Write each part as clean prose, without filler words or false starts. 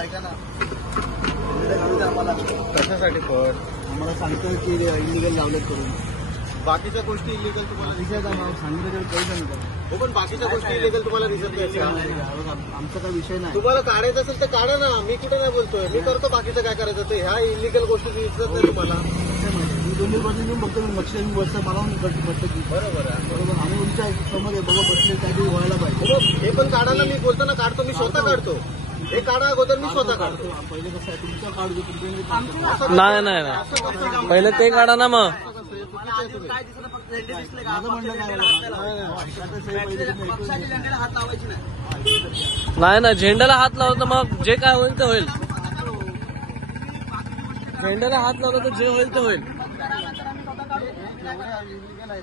ऐका ना, आम्हाला कशासाठी पण आम्हाला सांगतोय की इलिगल लावलेत करून. बाकीच्या गोष्टी इलिगल तुम्हाला दिसत नाही. सांगितलं काही नाही. हो, पण बाकीच्या गोष्टी इलिगल तुम्हाला दिसत नाही का? आमचा काही विषय नाही. तुम्हाला काढायचं असेल तर काढा ना. मी कुठे नाही बोलतोय. मी करतो बाकीचं काय करायचं ते. ह्या इलिगल गोष्टी दिसत नाही तुम्हाला. मी 2 दिवसापासून येऊन बघतो, मी मच्छी बसतं मला बसतं की बरोबर आहे. बरोबर. आम्ही उंचा समोर आहे बाबा, बसले काही व्हायला पाहिजे. हो, हे पण काढा ना. मी बोलतो ना काढतो. मी स्वतः काढतो. हे काढा अगोदर, मी स्वतः काढतो. पहिले कसं आहे, तुमचा काढतो तुमच्या नाही नाही नाही, पहिले ते काढा ना. मग माझं म्हणणं काय नाही ना, झेंड्याला हात लावतो मग जे काय होईल ते होईल. झेंड्याला हात लावला तर जे होईल ते होईल.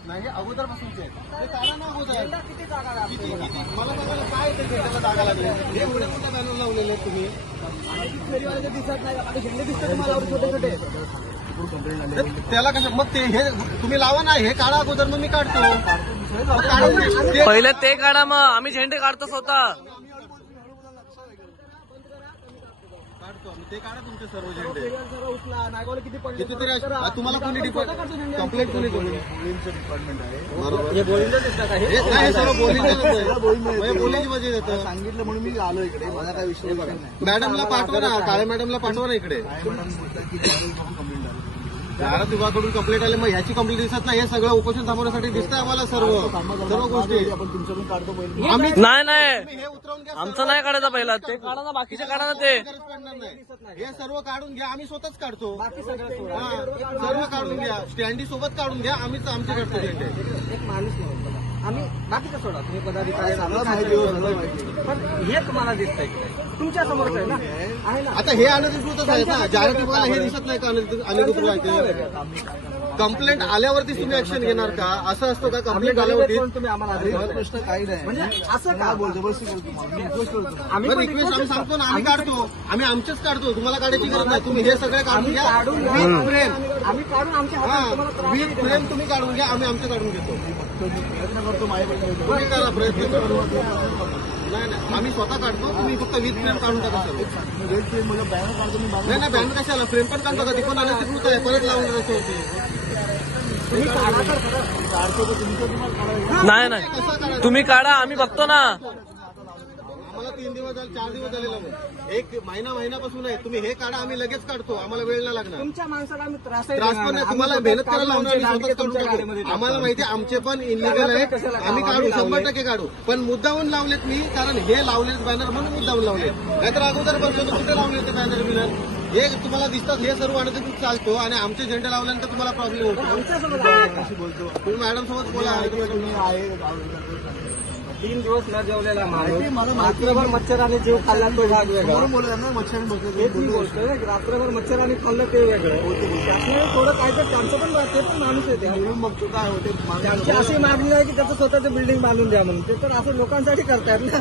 नाही, अगोदरपासूनचे आहेत. ते काढा ना अगोदर. किती मला बघायला काय येते त्याला जागा लागली. हे एवढ्या मोठ्या बॅनर लावलेले आहेत तुम्ही. फेरीवाले दिसत नाही, आता झेंडे दिसतात तुम्हाला छोटे छोटे. त्याला कसं मग ते हे तुम्ही लावा ना. हे काढा अगोदर, मग मी काढतो. पहिले ते काढा, मग आम्ही झेंडे काढतो स्वतः. काढतो आम्ही. ते काढा तुमचे सर्व झेंडे. किती कितीतरी तुम्हाला कोणी कंप्लेंट कोणी करून डिपार्टमेंट आहे. बरोबर. हे बोलिंदा दिसतं का? हे नाही, सर्व बोलीची मजा येतं. सांगितलं म्हणून मी आलो इकडे. माझा काही विषय नाही. मॅडमला पाठवा ना. काळे मॅडमला पाठवा ना इकडे. मॅडम बोलतात की कंप्लेंट आली. भारत विभागाकडून कंप्लेंट आले. मग ह्याची कंप्लेंट दिसत नाही. हे सगळं उपोषण थांबवण्यासाठी दिसतंय आम्हाला सर्व गोष्टी. आपण तुमच्याकडून काढतो पहिले. आम्ही नाही नाही, हे उतरवून घ्या. आमचं नाही काढायचं पहिला. ते काढा ना, बाकीचे काढा ना. ते गरज पडणार नाही. हे सर्व काढून घ्या. आम्ही स्वतःच काढतो. सर्व काढून घ्या. स्टँडी सोबत काढून घ्या. आम्हीच आमचे काढतो झेंडे. एक माणूस म्हणून बघा, आम्ही बाकीचं सोडा, तुम्ही पदाधिकारी पण हे तुम्हाला दिसतंय तुमच्या समोरच आहे ना, आहे ना. आता हे अनधिकृतच आहेत ना. जाहिराती बघायला हे दिसत नाही का अनधिकृत आहे. कंप्लेंट आल्यावरतीच तुम्ही ऍक्शन घेणार का? असं असतं का? कंप्लेंट आल्यावरती तुम्ही आम्हाला प्रश्न काही नाही. म्हणजे असं का बोलतो आम्ही रिक्वेस्ट आम्ही सांगतो ना. आम्ही काढतो. आम्ही आमचेच काढतो. तुम्हाला काढायची गरज नाही. तुम्ही हे सगळे काढून घ्या. With frame. आम्ही काढून आमच्या हातात तुम्हाला त्रास विथ फ्रेम तुम्ही काढून घ्या. आम्ही आमचे काढून घेतो. प्रयत्न करतो माझ्याकडे. तुम्ही करा प्रयत्न करू. नाही नाही, आम्ही स्वतः काढतो. तुम्ही फक्त विथ फ्रेम काढून टाका सर्व. मला बॅनर काढतो मी. नाही नाही, बॅनर कशाला? फ्रेम पण काढतो का? ती पण अनधिकृत आहे. परत लावून रस्त्यावरती. तुम्ही काढा तर खरं. काढतो तर तुमचं तुम्हाला काढायचं. नाही नाही, तुम्ही काढा, आम्ही बघतो ना. आम्हाला 3 दिवस झाले, 4 दिवस झाले लागून. 1 महिन्यापासून आहे. तुम्ही हे काढा, आम्ही लगेच काढतो. आम्हाला वेळ नाही लागणार. तुमच्या माणसाला आम्ही त्रास त्रास पण नाही. तुम्हाला मेहनत करायला लावणार. आम्ही स्वतःच काढून टाकू. आम्हाला माहिती आहे आमचे पण इलिगल आहे. आम्ही काढू, 100% काढू. पण मुद्दाहून लावलेत मी, कारण हे लावलेत बॅनर म्हणून मुद्दाहून लावले. नाहीतर अगोदर बसलो तर कुठे लावले ते बॅनर बिनर? हे तुम्हाला दिसतात. हे सर्व अनधिकृत चालतो आणि आमचे झेंडे लावल्यानंतर तुम्हाला प्रॉब्लेम होतो. बोलतो तुम्ही मॅडम सोबत बोला. तुम्ही आहे 3 दिवस न जेवलेला माणूस मला रात्रभर मच्छराने जीव खाल्ला तो भाग वेगळा. म्हणून बोलत ना मच्छर बसले. ते ती गोष्ट आहे, रात्रभर मच्छराने खाल्लं ते वेगळं. त्यामुळे थोडं काय तर त्यांचं पण ते पण माणूस आहे. म्हणून बघतो काय होते. त्यांची अशी मागणी आहे की त्याचं स्वतःचं बिल्डिंग बांधून द्या म्हणून. ते तर असं लोकांसाठी करतायत ना.